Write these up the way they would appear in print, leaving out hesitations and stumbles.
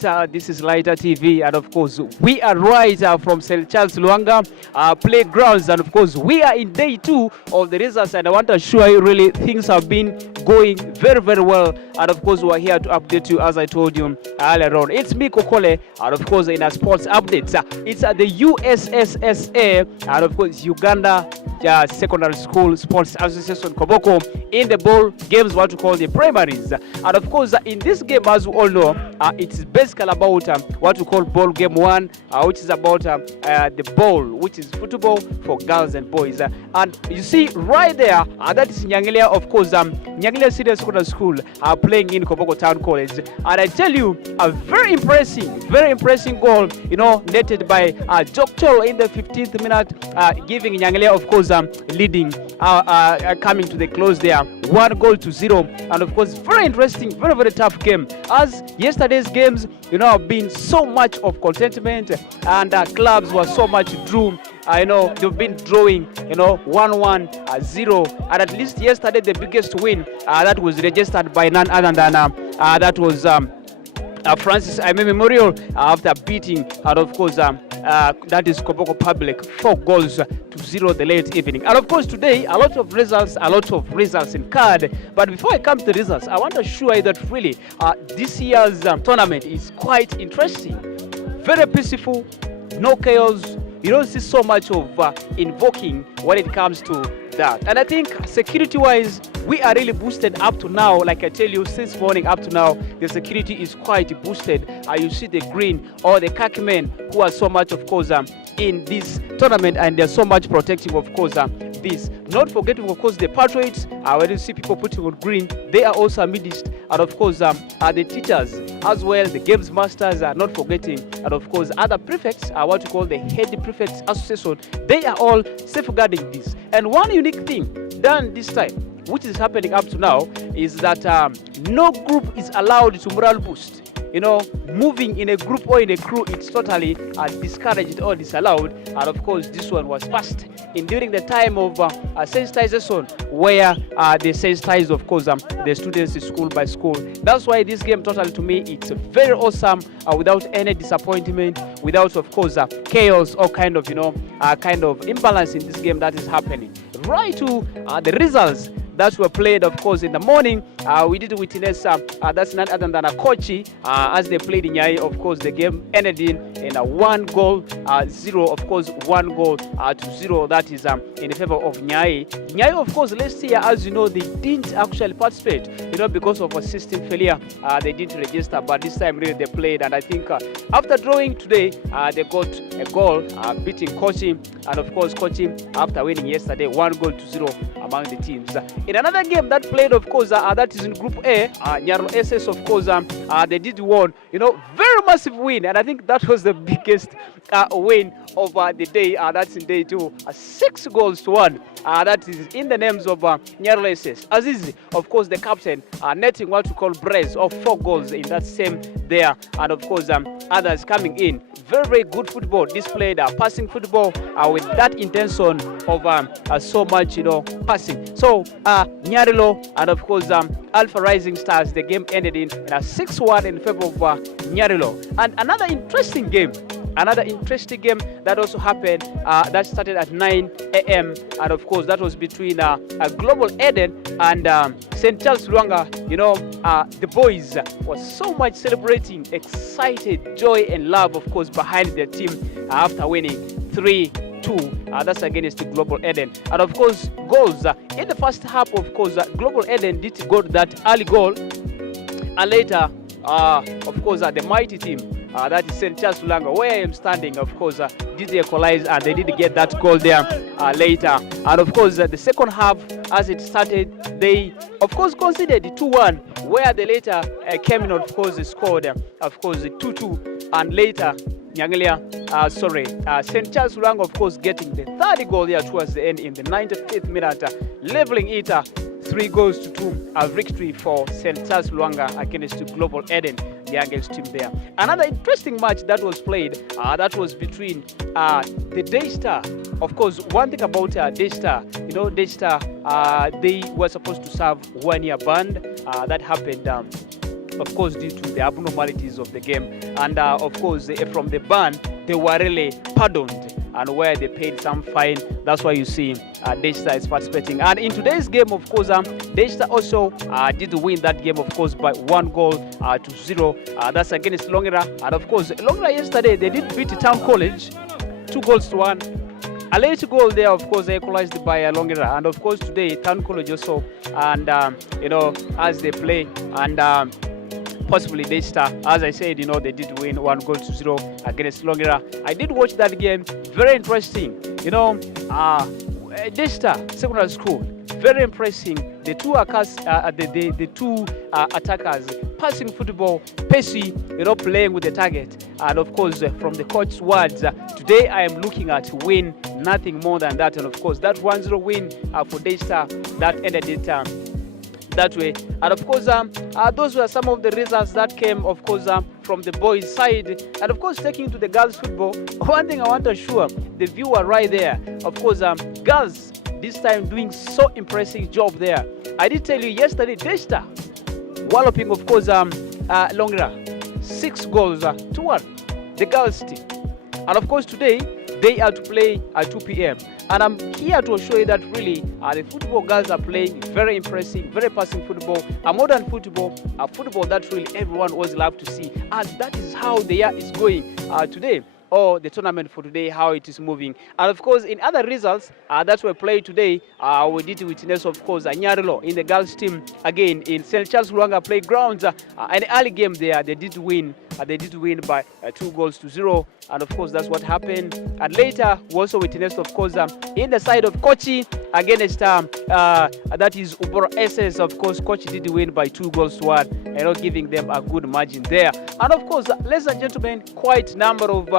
right. This is Lighter TV, and of course, we are right from St. Charles Luanga playgrounds, and of course, we are in day 2 of the results. And I want to assure you, really, things have been going very, very well. And of course, we are here to update you, as I told you earlier on. It's me, Kokole, and of course, in our sports updates, it's at the USSSA, and of course, Uganda Secondary School Sports Association Koboko in the ball games, what we call the primaries. And of course, in this game, as we all know, it's basically about what we call ball game 1, which is about the ball, which is football for girls and boys. And you see right there, that is Nyangelia, of course, Nyangelia Senior Secondary School playing in Koboko Town College. And I tell you, a very impressive goal, netted by Jokchol in the 15th minute, giving Nyangelia, of course, leading, coming to the close there, 1-0. And of course, very interesting, very, very tough game. As yesterday's games, have been so much of contentment, and clubs were so much drew. They've been drawing, 1-1, 0. And at least yesterday, the biggest win that was registered by none other than that was Francis Aime Memorial after beating, and of course, that is Koboko Public 4-0 the late evening. And of course, today, a lot of results in card. But before I come to the results, I want to assure you that really this year's tournament is quite interesting. Very peaceful, no chaos. You don't see so much of invoking when it comes to that. And I think security-wise, we are really boosted up to now. Like I tell you, since morning up to now, the security is quite boosted. You see the green or the khaki men who are so much, of course, in this tournament, and they're so much protecting, of course, this. Not forgetting, of course, the patriots. When you see people putting on green, they are also amidst, and of course, the teachers as well, the games masters are not forgetting, and of course, other prefects, what we call the head prefects association, they are all safeguarding this. And one unique thing done this time, which is happening up to now, is that no group is allowed to morale boost. Moving in a group or in a crew, it's totally discouraged or disallowed. And of course, this one was passed during the time of sensitization, where they sensitize, of course, the students school by school. That's why this game, totally, to me, it's very awesome, without any disappointment, without, of course, chaos or kind of imbalance in this game that is happening. Right to the results that were played, of course, in the morning. We did witness that's none other than a Kochi as they played in Nyai. Of course, the game ended in a 1-0, of course, 1-0 that is in favor of Nyai. Nyai, of course, last year, as you know, they didn't actually participate, because of a system failure. They didn't register, but this time really they played, and I think after drawing today, they got a goal beating Kochi, and of course, Kochi, after winning yesterday 1-0 among the teams. In another game that played, of course, that is in Group A, Nyaro SS, of course, they did won, very massive win, and I think that was the biggest win of the day. That's in day 2, 6-1. That is in the names of Nyaro SS. Azizi, of course, the captain, netting what we call brace of 4 goals in that same there, and of course, others coming in. Very, very good football displayed, passing football with that intention of so much, passing. So, Nyarilo and of course Alpha Rising Stars, the game ended in a 6-1 in favor of Nyarilo. And another interesting game that also happened, that started at 9 a.m. and of course that was between Global Eden and St. Charles Luanga. The boys were so much celebrating, excited, joy and love, of course, behind their team after winning 3-2. That's against the Global Eden. And of course, goals in the first half, of course, Global Eden did got that early goal, and later, of course, the mighty team, that is St. Charles Langa, where I am standing, of course, did equalize, and they did get that goal there later. And of course, the second half, as it started, they, of course, conceded the 2-1, where they later came in, of course, they scored, of course, the 2-2, and later, St. Charles Luanga, of course, getting the third goal there towards the end in the 95th minute, leveling it 3-2, a victory for St. Charles Luanga against Global Eden, the youngest team there. Another interesting match that was played, that was between the Daystar. Of course, one thing about Daystar, Daystar, they were supposed to serve 1-year ban. That happened, of course, due to the abnormalities of the game. and of course from the ban they were really pardoned, and where they paid some fine. That's why you see Daystar is participating. And in today's game, of course, Daystar also did win that game, of course, by 1-0 that's against Longera. And of course, Longera yesterday, they did beat Town College 2-1. A late goal there, of course, equalized by Longera. And of course, today, Town College also, and as they play, and possibly Daystar, as I said, they did win 1-0 against Longera. I did watch that game, very interesting. Daystar Secondary School, very impressive. The two attackers passing football, pacey, playing with the target. And of course, from the coach's words, today I am looking at win, nothing more than that. And of course, that 1-0 win for Daystar, that ended it that way. And of course, those were some of the results that came, of course, from the boys' side. And of course, taking to the girls' football, one thing I want to assure the viewer right there, of course, girls this time doing so impressive job there. I did tell you yesterday, Daystar walloping, of course, Longera 6-1, the girls' team. And of course, today they are to play at 2 p.m. And I'm here to show you that really the football girls are playing very impressive, very passing football, a modern football, a football that really everyone always love to see. And that is how the year is going today, or the tournament for today, how it is moving. And of course, in other results that were played today, we did witness, of course, Nyarilo in the girls' team, again, in St. Charles Luanga Playgrounds. An early game there, they did win. They did win by 2-0, and of course that's what happened. And later we also witnessed, of course, in the side of Kochi against that is Uboro SS. Of course, Kochi did win by 2-1, giving them a good margin there. And of course, ladies and gentlemen, quite number of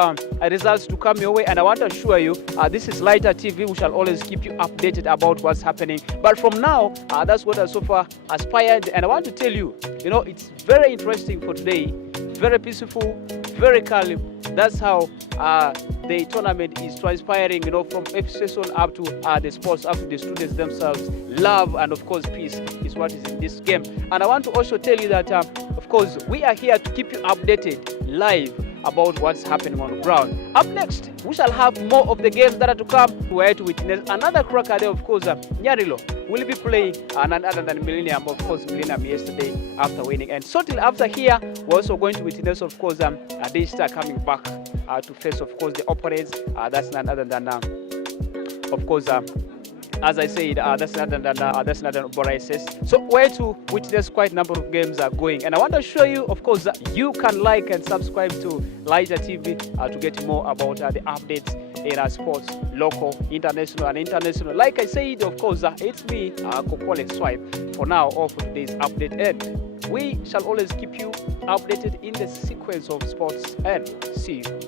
results to come your way. And I want to assure you, this is Lighter TV. We shall always keep you updated about what's happening. But from now, that's what has so far aspired. And I want to tell you, it's very interesting for today. Very peaceful, very calm. That's how the tournament is transpiring, from session up to the sports, up to the students themselves. Love and, of course, peace is what is in this game. And I want to also tell you that, of course, we are here to keep you updated live about what's happening on the ground. Up next, we shall have more of the games that are to come. We are to witness another cracker there, of course. Nyarilo will be playing none other than Millennium, of course, Millennium yesterday after winning. And shortly after here, we're also going to witness, of course, Daystar coming back to face, of course, the opponents. That's none other than, of course, as I said, that's not Uboro SS. So we're to witness quite a number of games are going. And I want to show you, of course, that you can like and subscribe to Lighter TV to get more about the updates in our sports, local, international, and international. Like I said, of course, it's me, Kokole Swipe, for now, or for today's update. And we shall always keep you updated in the sequence of sports. And see you.